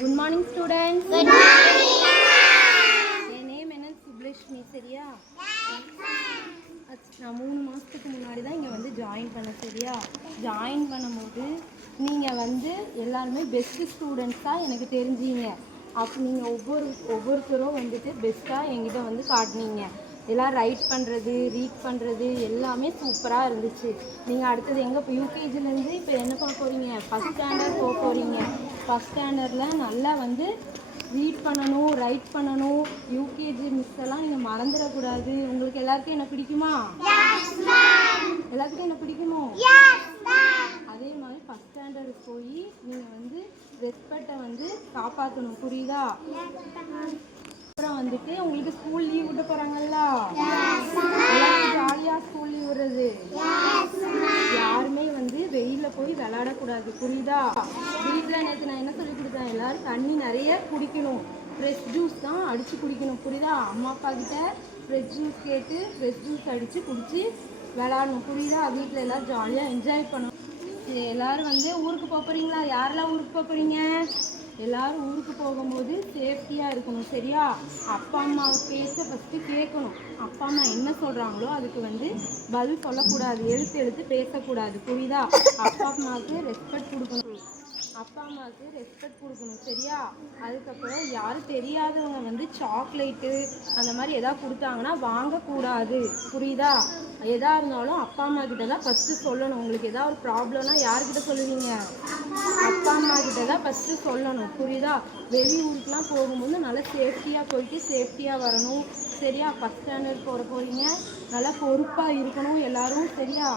Good morning students. Good morning. என் name என்ன சுப்லட்சுமி சரியா? நான் 3 மாதத்துக்கு முன்னாடி தான் இங்கே வந்து ஜாயின் பண்ணேன் சரியா? ஜாயின் பண்ணும்போது நீங்கள் வந்து எல்லாருமே பெஸ்ட்டு ஸ்டூடெண்ட்ஸாக எனக்கு தெரிஞ்சீங்க. அப்போ நீங்கள் ஒவ்வொருத்தரும் வந்துட்டு பெஸ்ட்டாக என்கிட்ட வந்து காட்டினீங்க. எல்லாம் ரைட் பண்ணுறது ரீட் பண்ணுறது எல்லாமே சூப்பராக இருந்துச்சு. நீங்கள் அடுத்தது எங்கே இப்போ யூகேஜிலேருந்து இப்போ என்ன பண்ண போகிறீங்க? ஃபஸ்ட் ஸ்டாண்டர்ட் போக போகிறீங்க. ஃபஸ்ட் ஸ்டாண்டர்டில் நல்லா வந்து ரீட் பண்ணணும் ரைட் பண்ணணும். யூகேஜி மிஸ் எல்லாம் நீங்கள் மறந்துடக்கூடாது. உங்களுக்கு எல்லாருக்கும் என்ன பிடிக்குமா? எல்லாருக்கும் என்ன பிடிக்குமோ? அதே மாதிரி ஃபஸ்ட் ஸ்டாண்டர்டு போய் நீங்கள் வந்து ரெஸ்பெக்டை வந்து காப்பாற்றணும். புரியுதா? அப்புறம் வந்துட்டு உங்களுக்கு ஸ்கூல் லீவ் விட்டு போகிறாங்கல்ல, எல்லாரும் ஜாலியாக ஸ்கூல் லீவ் விடுறது. யாருமே வந்து வெயிலில் போய் விளையாடக்கூடாது. புரியுதா? வீட்டில் நேற்று நான் என்ன சொல்லி கொடுத்தேன்? எல்லோரும் தண்ணி நிறைய குடிக்கணும். ஃப்ரெஷ் ஜூஸ் தான் அடித்து குடிக்கணும். புரியுதா? அம்மா அப்பா கிட்ட ஃப்ரெஷ் ஜூஸ் கேட்டு ஃப்ரெஷ் ஜூஸ் அடித்து குடித்து விளையாடணும். புரியுதா? வீட்டில் எல்லோரும் ஜாலியாக என்ஜாய் பண்ணணும். எல்லோரும் வந்து ஊருக்கு போகிறீங்களா? யாரெல்லாம் ஊருக்கு போகிறீங்க? எல்லோரும் ஊருக்கு போகும்போது சேஃப்டியாக இருக்கணும் சரியா? அப்பா அம்மா பேச ஃபஸ்ட்டு கேட்கணும். அப்பா அம்மா என்ன சொல்கிறாங்களோ அதுக்கு வந்து பதில் சொல்லக்கூடாது. எழுத்து பேசக்கூடாது. புரியுதா? அப்பா அம்மாவுக்கு ரெஸ்பெக்ட் கொடுக்கணும். சரியா? அதுக்கப்புறம் யாரும் தெரியாதவங்க வந்து சாக்லேட்டு அந்த மாதிரி எதாவது கொடுத்தாங்கன்னா வாங்கக்கூடாது. புரியுதா? எதாக இருந்தாலும் அப்பா அம்மா கிட்ட தான் ஃபஸ்ட்டு சொல்லணும். உங்களுக்கு எதாவது ஒரு ப்ராப்ளம்னா யார்கிட்ட சொல்லுவீங்க? அப்பா அம்மா கிட்ட தான் ஃபஸ்ட்டு சொல்லணும். புரியுதா? வெளியூருக்குலாம் போகும்போது நல்லா சேஃப்டியாக போயிட்டு சேஃப்டியாக வரணும். சரியா? ஃபஸ்ட் ஸ்டாண்டர்ட் போகிறீங்க. நல்லா பொறுப்பாக இருக்கணும் எல்லோரும். சரியா?